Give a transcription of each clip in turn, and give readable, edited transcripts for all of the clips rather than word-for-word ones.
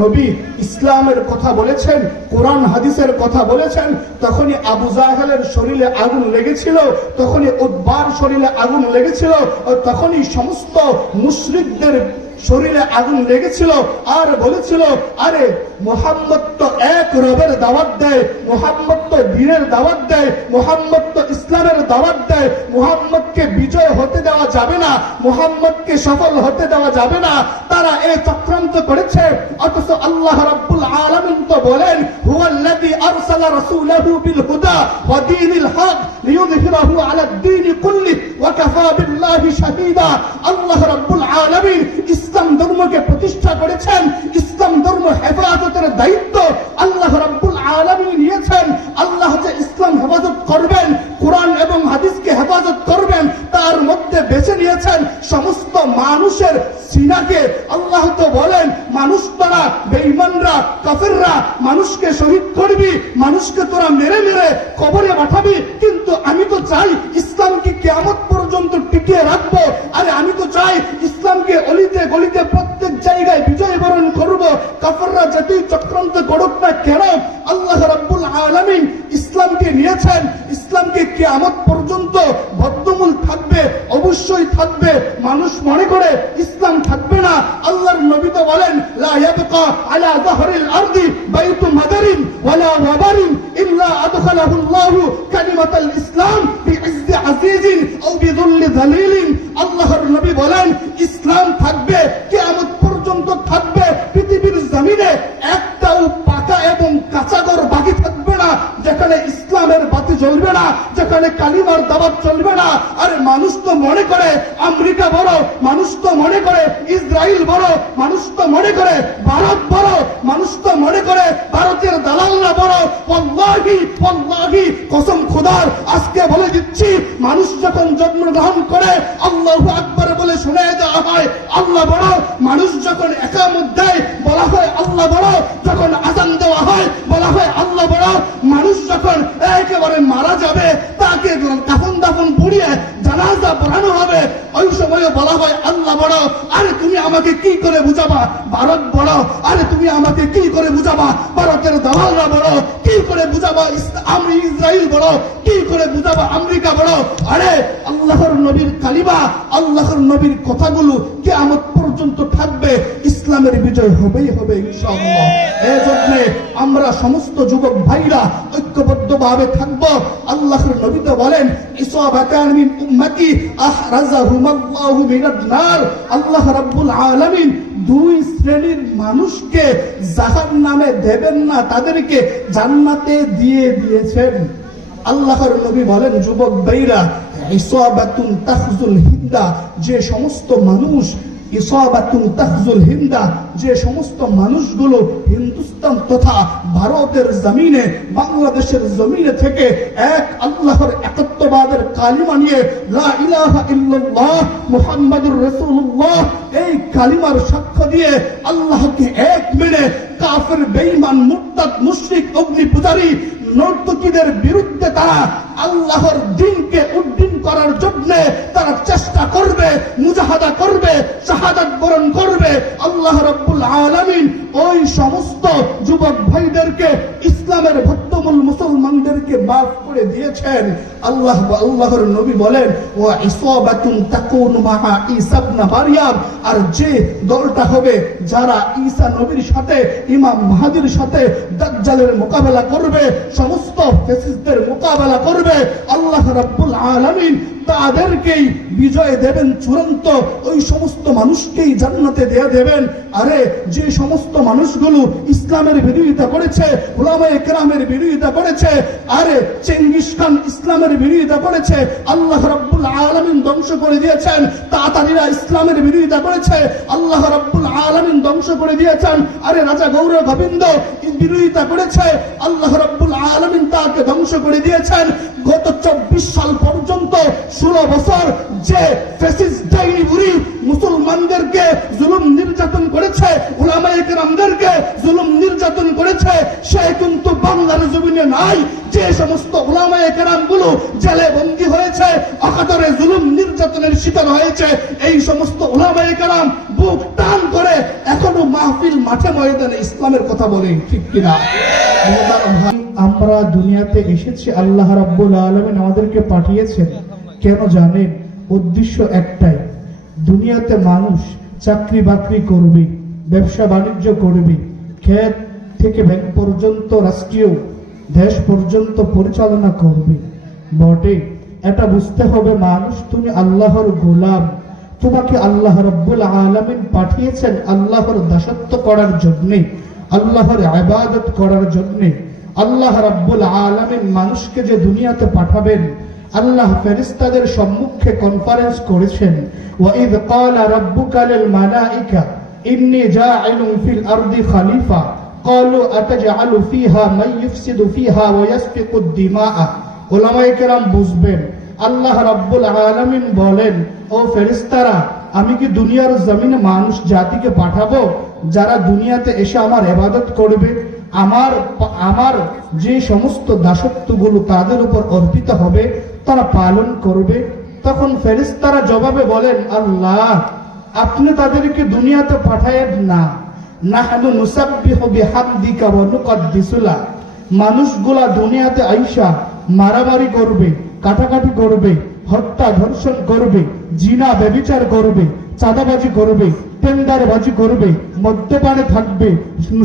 নবী ইসলামের কথা বলেছেন, কোরআন হাদিসের কথা বলেছেন, তখনই আবু জাহেলের শরীরে আগুন লেগেছিল, তখনই উতবার শরীরে আগুন লেগেছিল, তখনই সমস্ত মুশরিকদের শরীরে আগুন লেগেছিল। আর বলেছিল, আরে মুহাম্মদ তো এক রবের দাওয়াত দেয়, মুহাম্মদ তো দ্বীনের দাওয়াত দেয়, মুহাম্মদ তো ইসলামের দাওয়াত দেয়, মুহাম্মদকে বিজয় হতে দেওয়া যাবে না, মুহাম্মদকে সফল হতে দেওয়া যাবে না। তারা এই চক্রান্ত করেছে, অথচ আল্লাহ রাব্বুল আলামিন তো বলেন, হুয়াল্লাযী আরসালা রাসূলাহু বিল হুদা ওয়া দীনিল হক লিইয়ুযহিরাহু আলাদ দীনি কুল্লি ওয়া কাফা বিল্লাহি শাহীদা। আল্লাহ রাব্বুল আলামিন ইসলাম ধর্মকে প্রতিষ্ঠা করেছেন, ইসলাম ধর্ম হেফাজতের দায়িত্ব আল্লাহ রাব্বুল আলামিন নিয়েছেন। আল্লাহ যে ইসলাম হেফাজত করবেন, কোরআন এবং হাদিসকে হেফাজত করবেন, তার মধ্যে বেছে নিয়েছেন সমস্ত মানুষের সিনাকে। আল্লাহ তো বলেন, মানুষ তোরা বেঈমানরা কাফেররা মানুষকে শহীদ করবি, মানুষকে তোরা মেরে মেরে কবরে পাঠাবি, কিন্তু আমি তো চাই ইসলামকে কিয়ামত পর্যন্ত টিকিয়ে রাখবো। আরে আমি তো চাই ইসলামকে অলিতে গলিতে প্রত্যেক জায়গায় বিজয় বরণ করবো। কাফেররা যতই চক্রান্ত করুক না কেন, আল্লাহ রাব্বুল আলামিন ইসলামকে নিয়েছেন, ইসলামকে কিয়ামত পর্যন্ত বদ্ধমূল থাকবে, অবশ্যই থাকবে। মানুষ মনে করে ইসলাম থাকবে না, আল্লাহর নবী তো বলেন, লা ইয়াবকা আলা যাহরিল আরদি বাইতু মাদারিন ওয়ালা ওয়াবারিন ইল্লা আদখালাহু আল্লাহু কালিমাতাল ইসলাম বিইজ্জি আজিজিন আও বিযুল্লি যালিলিন। আল্লাহর নবী বলেন, ইসলাম থাকবে, কিয়ামত পর্যন্ত থাকবে। পৃথিবীর জমিনে একটাও পাকা এবং কাঁচা ঘর বাকি থাকবে না যেখানে ইসলামের বাতি জ্বলবে না, যেখানে কালিমার দাওয়াত চলবে না। আরে মানুষ তো মনে করে আমেরিকা বড়, মানুষ তো মনে করে ইসরায়েল বড়, মানুষ তো মনে করে ভারত বড়, মানুষ তো মনে করে ভারতের দালালরা বড়। ওয়াল্লাহি ওয়াল্লাহি কসম খোদার, আজকে বলে দিচ্ছি, মানুষ যখন জন্মগ্রহণ করে আল্লাহু আকবার বলে শুনে দেওয়া হয় আল্লাহ বড়, মানুষ যখন একামত দেয় বলা হয় আল্লাহ বড়, যখন আযান দেওয়া হয় বলা হয় আল্লাহ বড়, মানুষ যখন একেবারে মারা যাবে তাকে কাফন দাফন পুড়িয়ে জানাজা পড়ানো হবে ওই সময় বলা হয় আল্লাহ বড়। আরে তুমি আমাকে কি করে বুঝাবা ভারত বড়? আরে তুমি আমাকে কি করে বুঝাবা ভারতের দালালরা বড়? কি করে বুঝাবা আমি ইসরায়েল বড়? কি করে বুঝাবা আমেরিকা বড়? আরে আল্লাহর নবীর কালিমা, আল্লাহর নবীর কথাগুলো কিয়ামত পর্যন্ত থাকবে, ইসলামের বিজয় হবেই হবে ইনশাআল্লাহ। এজন্য আমরা সমস্ত যুবক ভাইরা ঐক্যবদ্ধভাবে থাকবো। আল্লাহর নবী তো বলেন, ইসাবাতান মিন উম্মতি আহরাজাহুমাল্লাহু মিনান নার। আল্লাহ রাব্বুল আলামিন দুই শ্রেণীর মানুষকে জাহান্নামে দেবেন না, তাদেরকে জান্নাতে দিয়ে দিয়েছেন। আল্লাহর নবী বলেন, যুবক ভাইরা, ইসাবাতুন তাখজুল হিন্দা, যে সমস্ত মানুষ, ইসাবাতুন তাখজুল হিন্দা, যে সমস্ত মানুষগুলো হিন্দুস্তান তথা ভারতের জমিনে, বাংলাদেশের জমিনে থেকে এক আল্লাহর একত্ববাদের কালিমা নিয়ে লা ইলাহা ইল্লাল্লাহ মুহাম্মাদুর রাসূলুল্লাহ এই কালিমার সাক্ষ্য দিয়ে আল্লাহকে এক মেনে কাফের, বেঈমান, মুরতাদ, মুশরিক, অগ্নি পূজারী, নর্তকীদের বিরুদ্ধে তারা আল্লাহর দ্বীনকে উদ্দিন করার জন্য তারা চেষ্টা করবে, মুজাহাদা করবে, শাহাদাত বরণ করবে। আল্লাহ রাব্বুল আলামিন ওই সমস্ত যুবক ভাইদেরকে, ইসলামের ভক্তমূল মুসলমানদেরকে মাফ করে দিয়েছেন। আল্লাহর নবী বলেন, ওয়া ইসাবাতুন তাকুনু মাআ ঈসা ইবনে মারইয়াম, আর যে দলটা হবে যারা ঈসা নবীর সাথে, ইমাম মাহদীর সাথে দাজ্জালের মোকাবেলা করবে, সমস্ত ফ্যাসিস্টদের মোকাবেলা করবে, আল্লাহ রাব্বুল আলামিন তাদেরকেই বিজয় দেবেন চূড়ান্ত। ওই সমস্ত মানুষকেই জান্নাতে দেয়া দেবেন। আরে যে সমস্ত মানুষগুলো ইসলামের বিরোধিতা করেছে, উলামায়ে কেরামের বিরোধিতা করেছে, আরে চেঙ্গিস খান ইসলামের বিরোধিতা করেছে, আল্লাহ রাব্বুল আলামিন ধ্বংস করে দিয়েছেন। তাতারীরা ইসলামের বিরোধিতা করেছে, আল্লাহ রাব্বুল আলামিন ধ্বংস করে দিয়েছেন। আরে রাজা গৌর গোবিন্দ বিরোধিতা করেছে, আল্লাহ রাব্বুল আলামিন তাকে ধ্বংস করে দিয়েছেন। গত 24 সাল পর্যন্ত 16 বছর যে ফ্যাসিস্ট ডাইনি বুড়ি মুসলমানদেরকে জুলুম নির্যাতন করেছে, উলামায়ে কেরামদেরকে জুলুম নির্যাতন করেছে, সে কিন্তু বাংলার জমিনে নাই। যে সমস্ত উলামায়ে কেরামগুলো জেলে বন্দী হয়েছে, অকাতরে জুলুম নির্যাতনের শিকার হয়েছে, এই সমস্ত উলামায়ে কেরাম বুক টান করে এখনো মাহফিল মাঠে ময়দানে ইসলামের কথা বলে, ঠিক কিনা? আমরা দুনিয়াতে এসেছি, আল্লাহ রাব্বুল আলামিন আমাদেরকে পাঠিয়েছেন কেন জানেন? উদ্দেশ্য একটাই, দুনিয়াতে মানুষ চাকরি বাকরি করবে, ব্যবসা বাণিজ্য করবে, ক্ষেত থেকে ব্যাংক পর্যন্ত, রাষ্ট্রীয় দেশ পর্যন্ত পরিচালনা করবে। বটে, এটা বুঝতে হবে মানুষ তুমি আল্লাহর গোলাম, তোমাকে আল্লাহ রাব্বুল আলামিন পাঠিয়েছেন আল্লাহর দাসত্ব করার জন্যে, আল্লাহর ইবাদত করার জন্যে। আল্লাহ রাব্বুল আলামিন মানুষকে যে দুনিয়াতে পাঠাবেন, আল্লাহ ফেরেশতাদের সম্মুখে কনফারেন্স করেছেন, ওয়াইদ ক্বালা রাব্বুকা লিল মালাইকা ইন্নী জাইলুন ফিল আরদি খলিফা ক্বালু আতাজআলু ফিহা মান ইফসিদু ফিহা ওয়া ইয়াসফিকুদ দিমাআ। উলামায়ে কেরাম বুঝবেন, আল্লাহ রাব্বুল আলামিন বলেন, ও ফেরেশতারা, আমি কি দুনিয়ার জমিনে মানুষ জাতিকে পাঠাবো যারা দুনিয়াতে এসে আমার ইবাদত করবে, আমার যে সমস্ত দাসত্বগুলো তাদের উপর অর্পিত হবে তারা পালন করবে? তখন ফেরেশতারা জবাবে বলেন, আল্লাহ, আপনি তাদেরকে দুনিয়াতে পাঠায়েন না, নাহনু নুসাব্বিহু বিহামদিকা ওয়া নুকদ্দিসু লাক। মানুষগুলা দুনিয়াতে আইসা মারামারি করবে, কাটাকাটি করবে, হত্যা ধর্ষণ করবে, জিনা ব্যভিচার করবে, চাঁদাবাজি করবে, টেন্ডারবাজি করবে, মদ্যপানে থাকবে,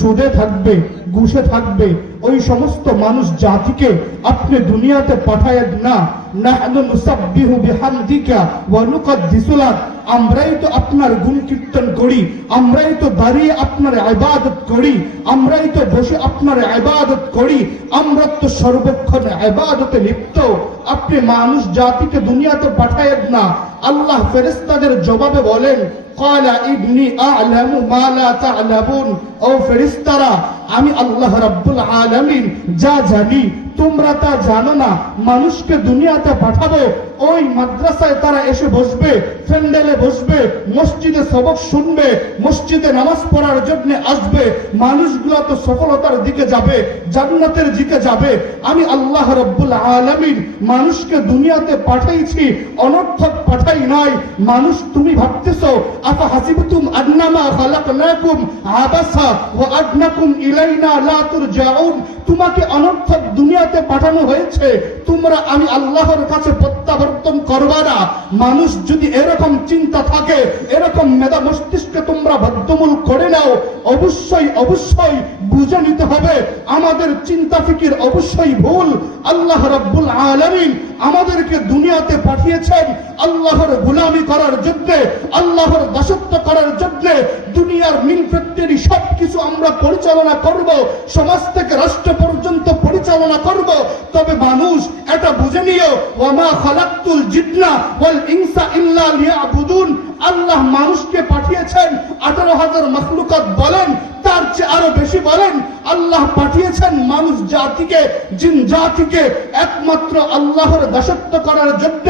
সুদে থাকবে, ঘুষে থাকবে, ওই সমস্ত মানুষ জাতিকে আপনি দুনিয়াতে পাঠায়েন না। নাহনু নুসাব্বিহু বিহামদিকা ওয়া নুকদ্দিসু লাক। আমরাই তো আপনার গুণ কীর্তন করি, আমরাই তো দাঁড়িয়ে আপনার ইবাদত করি, আমরাই তো বসে আপনার ইবাদত করি, আমরা তো সর্বক্ষণ ইবাদতে লিপ্ত। আপনি মানুষ জাতিকে দুনিয়াতে পাঠায়েন না। আল্লাহ ফেরেশতাদের জবাবে বলেন, ক্বালা ইন্নী আ'লামু মা লা তা'লামুন। ও ফেরেশতারা, আমি আল্লাহ রাব্বুল আলামিন যা জানি তোমরা তা জানো না। মানুষকে দুনিয়াতে পাঠাবো, ওই মাদ্রাসায় তারা এসে বসবে, ফ্যান্ডেলে বসবে, মসজিদে সবক শুনবে, মসজিদে নামাজ পড়ার জন্য আসবে, মানুষগুলো তো সফলতার দিকে যাবে, জান্নাতের দিকে যাবে। আমি আল্লাহ রাব্বুল আলামিন মানুষকে দুনিয়াতে পাঠাইছি, অনর্থক পাঠাই নাই। মানুষ তুমি ভাবতেছো, আফা হাসিবতুম আন্নামা খালাকনাকুম আবাসা ওয়া আদনাকুম ইলাইনা লা তুরজাউন। তোমাকে অনর্থক দুনিয়াতে পাঠানো হয়েছে, তোমরা আমি আল্লাহর কাছে প্রত্যাবর্তন করবা না। মানুষ যদি এরকম চিন্তা থাকে, এরকম মেধা মস্তিষ্কে তোমরা বদ্ধমূল করে নাও, অবশ্যই অবশ্যই বুঝে নিতে হবে আমাদের চিন্তা ফিকির অবশ্যই ভুল। আল্লাহ রাব্বুল আলামিন আমাদেরকে দুনিয়াতে পাঠিয়েছেন আল্লাহর গোলামি করার জন্য, আল্লাহর দাসত্ব করার জন্য। দুনিয়ার মিল ফ্যাক্টরি সবকিছু আমরা পরিচালনা করব, সমাজ থেকে রাষ্ট্র পর্যন্ত পরিচালনা করব। তবে মানুষ এটা বুঝে নিও, ওয়া মা খালাকতুল জিন্না ওয়াল ইনসা ইল্লা লিয়াবুদুন। আল্লাহ মানুষকে পাঠিয়েছেন 18,000 মাখলুকাত বলেন, তার চেয়ে আরো বেশি বলেন, আল্লাহ পাঠিয়েছেন মানুষ জাতিকে, জিন জাতিকে একমাত্র আল্লাহর দাসত্ব করার জন্য,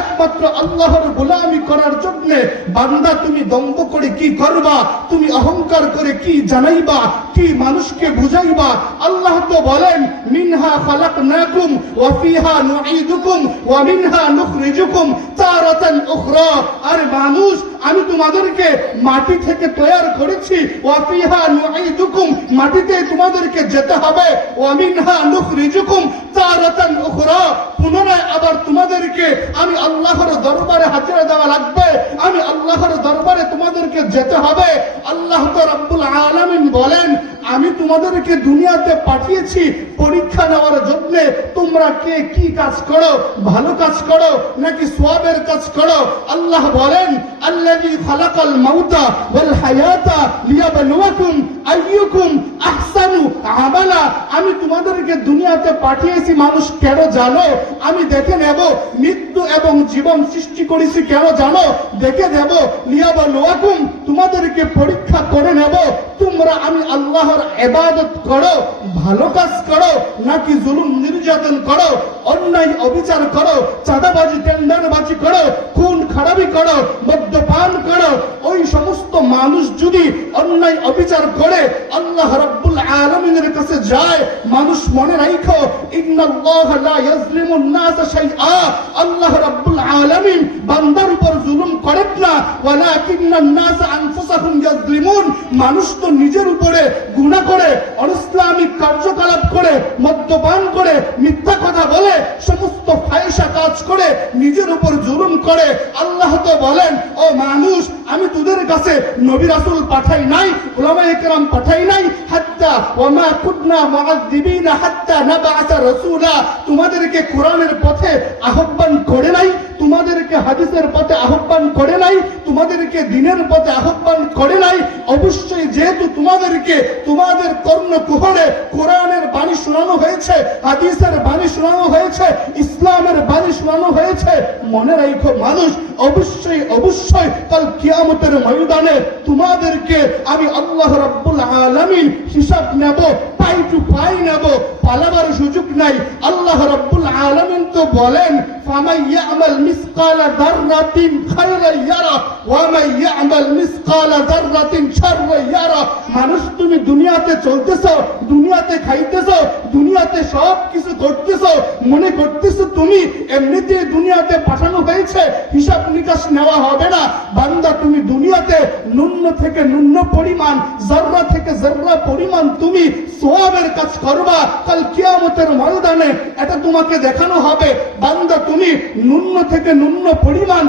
একমাত্র আল্লাহর গোলামি করার জন্য। বান্দা, তুমি দম্ভ করে কি করবা? তুমি অহংকার করে কি জানাইবা? কি মানুষকে বুঝাইবা? আল্লাহ তো বলেন, মিনহা খালাকনাকুম ওয়া ফিহা নুঈদুকুম ওয়া মিনহা নুখরিজুকুম তারাতান উখরা। আরে মানুষ, আমি তোমাদেরকে মাটি থেকে তৈরি করেছি, ওয়া ফিহা নুঈদুকুম, মাটিতে তোমাদেরকে যেতে হবে, ওয়া মিনহা নুখরিজুকুম তারাতান উখরা, পুনরায় আবার তোমাদেরকে আমি আল্লাহর দরবারে হাজিরা দেওয়া লাগবে, আমি আল্লাহর দরবারে তোমাদেরকে যেতে হবে। আল্লাহ তো রাব্বুল আলামিন বলেন, আমি তোমাদেরকে দুনিয়াতে পাঠিয়েছি পরীক্ষা নেওয়ার জন্য। তোমরা কে কি কাজ করো, ভালো কাজ করো নাকি সওয়াবের কাজ করো? আল্লাহ বলেন, আল্লাযী খালাকাল মাউতা ওয়াল হায়াতা লিয়াবলুয়াকুম আইয়ুকুম আহসানু আমালা। আমি তোমাদেরকে দুনিয়াতে পাঠিয়েছি মানুষ কেন জানো? আমি দেখে নেব মৃত্যু এবং জীবন সৃষ্টি করেছি কেন জানো? দেখে দেব লিয়াবলুয়াকুম, তোমাদেরকে পরীক্ষা করে নেব তোমরা আমি আল্লাহর ইবাদত করো, ভালো কাজ করো, নাকি জুলুম নির্যাতন করো, অন্যায় অবিচার করো, চাঁদাবাজি টেন্ডারবাজি করো, খুন খারাপি করো, মদ্যপান করো, ওই সমস্ত মানুষ যদি অন্যায় অবিচার করে আল্লাহ রাব্বুল আলামিনের কাছে যায়, মানুষ মনে রাখো, ইন্নাল্লাহা লা ইয়াজলিমুন নাসা শাইআ, আল্লাহ রাব্বুল আলামিন বান্দার উপর জুলুম করেন না, ওয়ালাকিন্নান নাসা আনফুসাহুম ইয়াজলিমুন, মানুষ তো নিজের উপরে গুনাহ করে, অনিসলামিক কার্যকলাপ করে, মদ্যপান করে, মিথ্যা কথা বলে, সমস্ত ফাহিশা কাজ করে, নিজের উপর জুলুম করে। আল্লাহ তো বলেন, ও মানুষ, আমি তোদের কাছে নবী রাসূল পাঠাই নাই, উলামায়ে কেরাম পাঠাই নাই, হাত্তা ওয়া মা কুননা মুআযযিবিনা হাত্তা নাবআসা রাসূলা, তোমাদেরকে কোরআনের পথে আহ্বান করে নাই, তোমাদেরকে হাদিসের পথে আহ্বান করে নাই, তোমাদেরকে দ্বীনের পথে আহ্বান করে নাই। অবশ্যই যেহেতু তোমাদেরকে তোমাদের কর্ণকুহরে কোরআনের বাণী শোনানো হয়েছে, হাদিসের বাণী শোনানো হয়েছে, ইসলামের বাণী শোনানো হয়েছে, মনে রাখো মানুষ, অবশ্যই অবশ্যই কাল কিয়ামতের ময়দানে তোমাদেরকে আমি আল্লাহ রাব্বুল আলামিন হিসাব নেব, পাই টু পাই নেব, পালাবার সুযোগ নাই। আল্লাহ রাব্বুল আলামিন তো বলেন, ফামান ইয়ামাল মিসকালা যাররাতিন খায়রান ইয়ারা ওয়া মান ইয়ামাল মিসকালা যাররাতিন শাররান ইয়ারা। মানুষ, তুমি দুনিয়াতে চলতেছো, দুনিয়াতে খাইতেছো, দুনিয়াতে সব কিছু করতেছো, মনে করতেছো তুমি এমনিতে দুনিয়াতে পাঠানো হয়েছে, হিসাব নিকাশ নেওয়া হবে না। বান্দা, তুমি দুনিয়াতে ন্যূন থেকে ন্যূন পরিমাণ, যাররা থেকে যাররা পরিমাণ তুমি সওয়াবের কাজ করবা, কাল কিয়ামতের ময়দানে এটা তোমাকে দেখানো হবে। বান্দা, তুমি ন্যূন থেকে ন্যূন পরিমাণ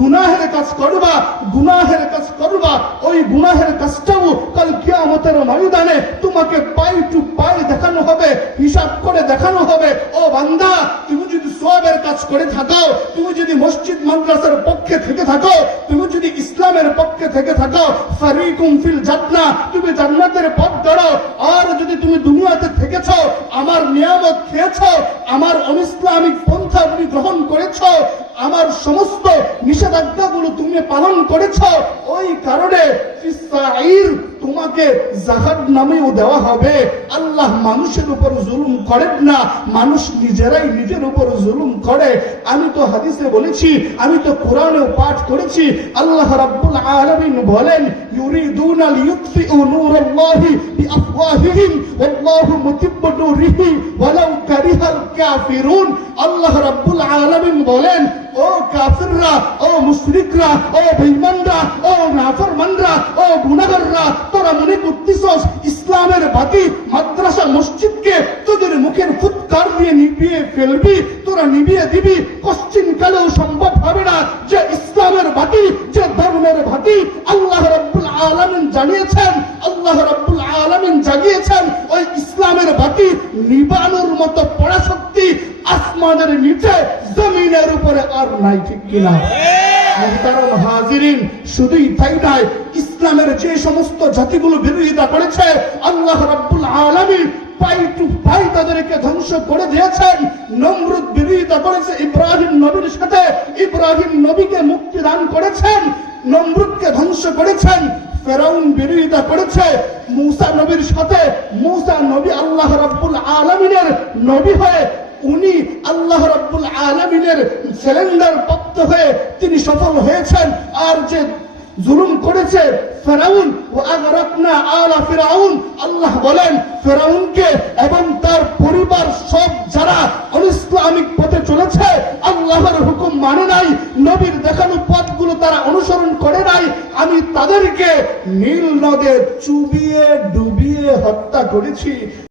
গুনাহের কাজ করবা, গুনাহের কাজ করবা, ওই গুনাহের কাজটাও কাল কিয়ামতের ময়দানে তোমাকে পাই টু পাই দেখানো হবে, হিসাব করে দেখানো হবে। ও বান্দা, তুমি যদি সওয়াবের কাজ করে থাকো, তুমি যদি মসজিদ মাদ্রাসার পক্ষে থেকে থাকো, তুমি যদি ইসলামের পক্ষে থেকে থাকো, ফারিকুম ফিল জান্নাহ, তুমি জান্নাতের পথ ধরো। আর যদি তুমি দুনিয়াতে থেকেছো, আমার নিয়ামত খেয়েছো, আমার অনিসলামিক পন্থা তুমি গ্রহণ করেছো, আমার সমস্ত নিষেধাজ্ঞাগুলো তুমি পালন করেছ, ওই কারণে ফিসাইর তোমাকে জাহান্নামেও দেওয়া হবে। আল্লাহ মানুষের উপর জুলুম করেন না, মানুষ নিজেরাই নিজের উপর জুলুম করে। আমি তো হাদিসে বলেছি, আমি তো কোরআনেও পাঠ করেছি, আল্লাহ রাব্বুল আলামিন বলেন, ইউরিদুনা লিইউতফিউ নূরাল্লাহি বিআফওয়াহিহিম ওয়াল্লাহু মুতিব্বু নূরিহি ওয়ালাউ কারিহাল কাফিরুন। আল্লাহ রাব্বুল আলামিন বলেন, ও কাফিররা, ও মুশরিকরা, ও বেঈমানরা, ও নাফরমানরা, ও গুনাহগাররা, তোরা মনে করতেছস ইসলামের বাতি মাদ্রাসা মসজিদকে তোদের মুখের ফুৎকার দিয়ে নিভিয়ে ফেলবি, তোরা নিভিয়ে দিবি? কোশ্চিন কালেও সম্ভব হবে না। যে ইসলামের বাতি, যে ধর্মের বাতি আল্লাহ রাব্বুল আলামিন জানিয়েছেন, আল্লাহ রাব্বুল আলামিন জাগিয়েছেন, ওই ইসলামের বাতি নিবানোর মতো পরাশক্তি আসমানের নিচে জমিনের উপরে আর নাই, ঠিক কিনা? মুহতারাম হাজিরিন, শুধুই তাই নয়, ইসলামের যে সমস্ত জাতিগুলো বিরোধিতা করেছে, আল্লাহ রাব্বুল আলামিন পাই টু পাই তাদেরকে ধ্বংস করে দিয়েছেন। নমরুদ বিরোধিতা করেছে ইব্রাহিম নবীর সাথে, ইব্রাহিম নবীকে মুক্তি দান করেছেন, নমরুদকে ধ্বংস করেছেন। ফেরাউন বিরোধিতা করেছে মূসা নবীর সাথে, মূসা নবী আল্লাহ রাব্বুল আলামিনের নবী হয়ে উনি আল্লাহ রাব্বুল আলামিনের সিলিন্ডার প্রাপ্ত হয়ে তিনি সফল হয়েছেন। আর যে জুলুম করেছে ফেরাউন, ও আগরাকনা আলা ফিরাউন, আল্লাহ বলেন ফেরাউনকে এবং তার পরিবার সব যারা অনিসলামিক পথে চলেছে, আল্লাহর হুকুম মানে নাই, নবীর দেখানো পথগুলো তারা অনুসরণ করে নাই, আমি তাদেরকে নীল নদে চুবিয়ে ডুবিয়ে হত্যা করেছি।